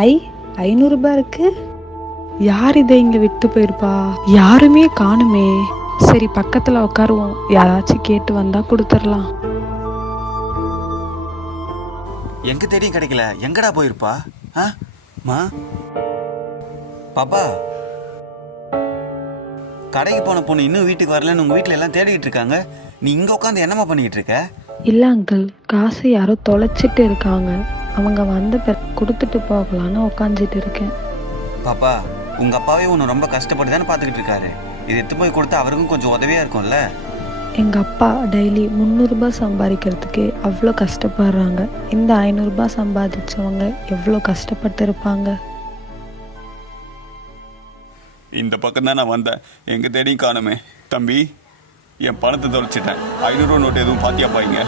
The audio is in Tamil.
ஐ 500 ரூபாய் இருக்கு. யார் இதை இங்க விட்டு போயிருப்பா? யாருமே காணுமே. சரி பக்கத்துல உட்காருவோம், யாராச்சும் கேட்டு வந்தா கொடுத்துடலாம். எங்க தேடியும் கிடைக்கல. எங்கடா போயிருப்பா? மா பாப்பா, கடைக்கு போன பொண்ணு இன்னும் வீட்டுக்கு வரலன்னு உங்க வீட்டுல எல்லாம் தேடிட்டு இருக்காங்க. நீ இங்க உட்காந்து என்னமா பண்ணிட்டு இருக்க? இல்ல அங்கிள், காசு யாரோ தொலைச்சிட்டு இருக்காங்க. அவங்க வந்த பிறகு கொடுத்துட்டு போகலான்னு உட்காந்துட்டு இருக்கேன். பாப்பா, உங்க அப்பாவே உன்னை ரொம்ப கஷ்டப்பட்டு தானே பாத்துக்கிட்டு இருக்காரு. இது எடுத்து போய் கொடுத்தா அவருக்கும் கொஞ்சம் உதவியா இருக்கும்ல. எங்க அப்பா டெய்லி 300 ரூபாய் சம்பாதிக்கிறதுக்கு அவ்வளோ கஷ்டப்படுறாங்க. இந்த 500 ரூபாய் சம்பாதிச்சவங்க எவ்வளோ கஷ்டப்பட்டு இருப்பாங்க. இந்த பக்கம் தான் நான் வந்தேன், எங்க தேடியும் காணுமே. தம்பி, என் பணத்தை தொலைச்சிட்டேன். 500 ரூபா நோட்டு எதுவும் பாத்தியா பாய்ங்க?